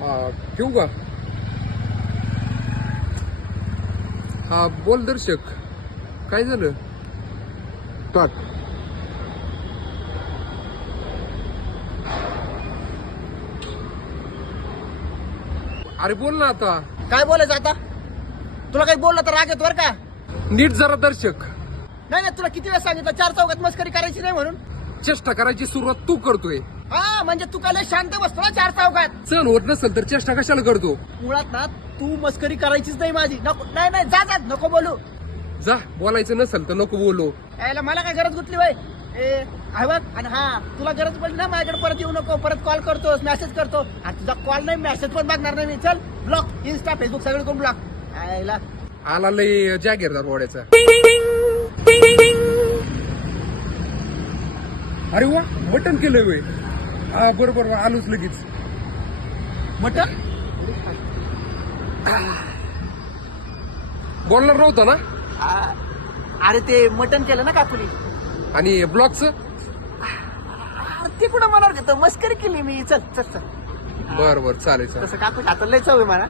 ठेवू का? हा बोल दर्शक, काय झालं? टाक. अरे बोल ना आता. काय बोलायचं आता? तुला काही बोललं तर राग येतो बरं का? नीट जरा दर्शक. नाही नाही, तुला किती वेळा सांगितलं चार चौकात मस्करी करायची नाही म्हणून. चेष्टा करायची सुरुवात तू करतोय. हा म्हणजे तू काय लय शांत बसतो ना चार चौकात. सण होत नसेल तर चेष्टा कशाला करतो? मुळात ना तू मस्करी करायचीच नाही माझी. नको, नाही नाही, जा जा, नको बोलू. जा, बोलायचं नसेल तर नको बोलू. यायला मला काय गरज गुतली बाई? आहे बघ. आणि हा, तुला गरज पडली ना माझ्याकडे परत येऊ नको. परत कॉल करतोस, मेसेज करतो. आणि तुझा कॉल नाही, मेसेज पण बघणार नाही मी. चल ब्लॉक, इन्स्टा फेसबुक सगळं करून ब्लॉक. यायला आला लय जागीरदार वाड्याचा. अरे वा, मटण केलंय वे. हा बरोबर, आलोच लगेच. मटन बोलणार नव्हता ना? अरे ते मटन केलं ना काकुली. आणि ब्लॉगचं? ते कुठं मनावर घेतो, मस्करी केली मी. चल चल चल. बर बर, चालेल चालेल. तसं काकू आता लय चव आहे मला.